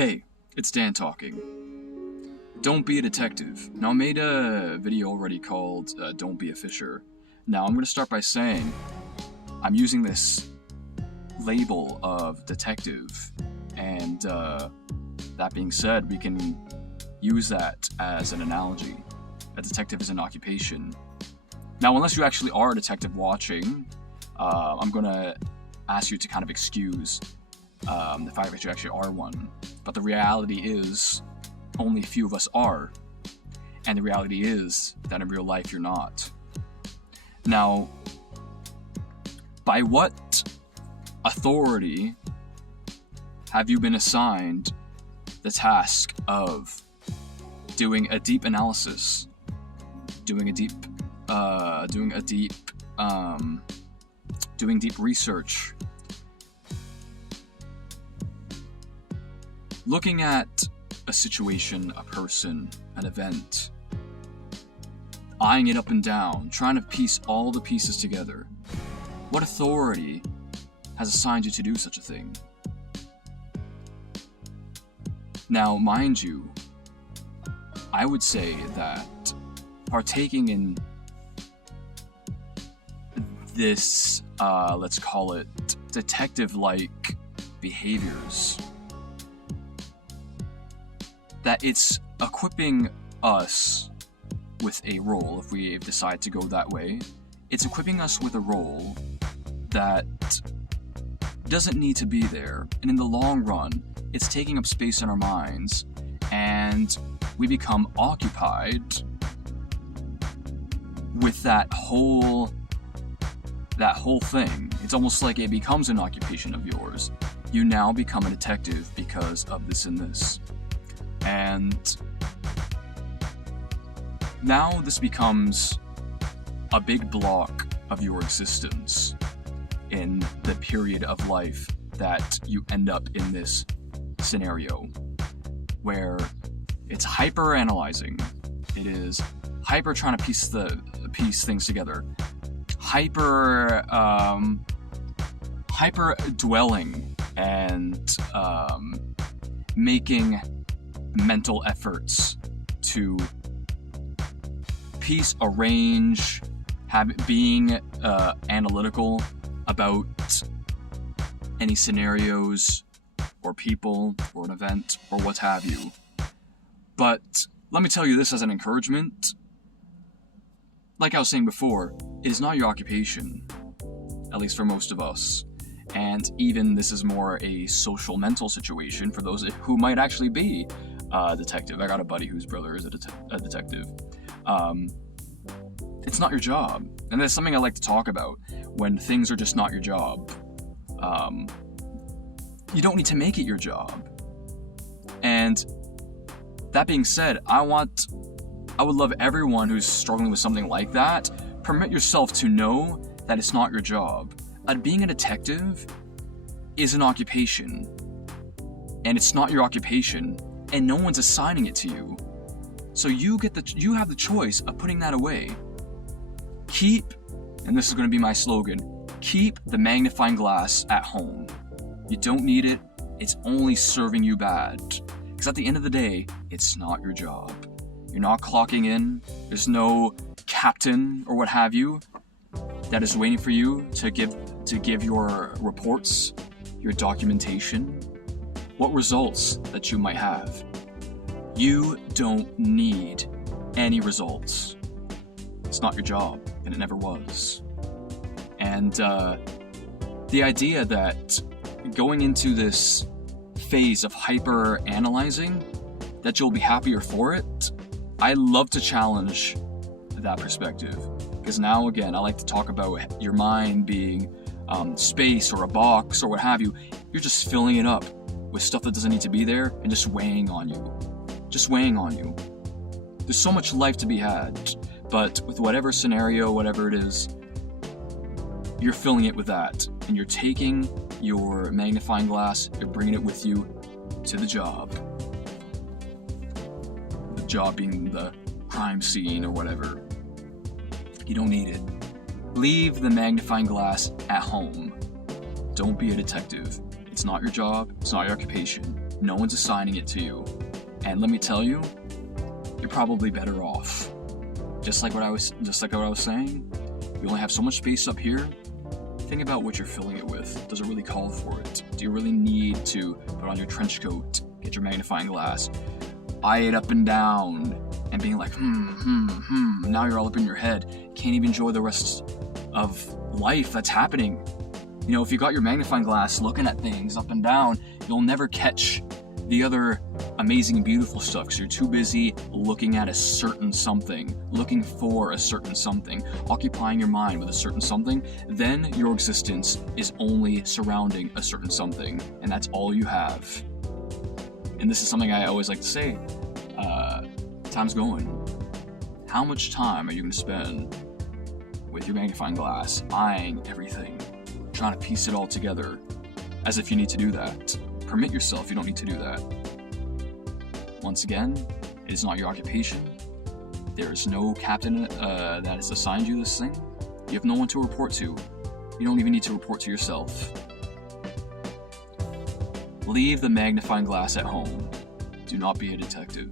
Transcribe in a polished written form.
Hey, it's Dan talking. Don't be a detective. Now, I made a video already called Don't Be a Fisher. Now, I'm going to start by saying I'm using this label of detective, and that being said, we can use that as an analogy. A detective is an occupation. Now, unless you actually are a detective watching, I'm going to ask you to kind of excuse the fact that you actually are one. But the reality is, only a few of us are. And the reality is that in real life, you're not. Now, by what authority have you been assigned the task of doing a deep analysis, doing deep research, looking at a situation, a person, an event, eyeing it up and down, trying to piece all the pieces together? What authority has assigned you to do such a thing? Now, mind you, I would say that partaking in this, let's call it detective-like behaviors, that it's equipping us with a role. If we decide to go that way, it's equipping us with a role that doesn't need to be there, and in the long run, it's taking up space in our minds, and we become occupied with that whole thing. It's almost like it becomes an occupation of yours. You now become a detective because of this and this. And now this becomes a big block of your existence in the period of life that you end up in this scenario, where it's hyper analyzing, it is hyper trying to piece things together, hyper dwelling and making mental efforts to arrange, being analytical about any scenarios or people or an event or what have you. But let me tell you this as an encouragement. Like I was saying before, it is not your occupation, at least for most of us. And even this is more a social mental situation for those who might actually be a detective. I got a buddy whose brother is a detective. It's not your job. And that's something I like to talk about when things are just not your job. You don't need to make it your job. And that being said, I would love everyone who's struggling with something like that, permit yourself to know that it's not your job. Being a detective is an occupation, and it's not your occupation, and no one's assigning it to you. So you have the choice of putting that away. Keep, and this is going to be my slogan, keep the magnifying glass at home. You don't need it. It's only serving you bad. Because at the end of the day, it's not your job. You're not clocking in. There's no captain or what have you that is waiting for you to give your reports, your documentation, what results that you might have. You don't need any results. It's not your job, and it never was. And the idea that going into this phase of hyper analyzing, that you'll be happier for it, I love to challenge that perspective. Because now, again, I like to talk about your mind being space or a box or what have you. You're just filling it up with stuff that doesn't need to be there and just weighing on you. There's so much life to be had, but with whatever scenario, whatever it is, you're filling it with that. And you're taking your magnifying glass, you're bringing it with you to the job. The job being the crime scene or whatever. You don't need it. Leave the magnifying glass at home. Don't be a detective. It's not your job. It's not your occupation. No one's assigning it to you. And let me tell you, you're probably better off. Just like what I was saying, you only have so much space up here. Think about what you're filling it with. Does it really call for it? Do you really need to put on your trench coat, get your magnifying glass, eye it up and down, and being like, now you're all up in your head. Can't even enjoy the rest of life that's happening. You know, if you got your magnifying glass looking at things up and down, you'll never catch the other amazing and beautiful stuff because you're too busy looking at a certain something, looking for a certain something, occupying your mind with a certain something. Then your existence is only surrounding a certain something, and that's all you have. And this is something I always like to say. Time's going. How much time are you going to spend with your magnifying glass, eyeing everything, trying to piece it all together, as if you need to do that? Permit yourself, you don't need to do that. Once again, it is not your occupation. There is no captain that has assigned you this thing. You have no one to report to. You don't even need to report to yourself. Leave the magnifying glass at home. Do not be a detective.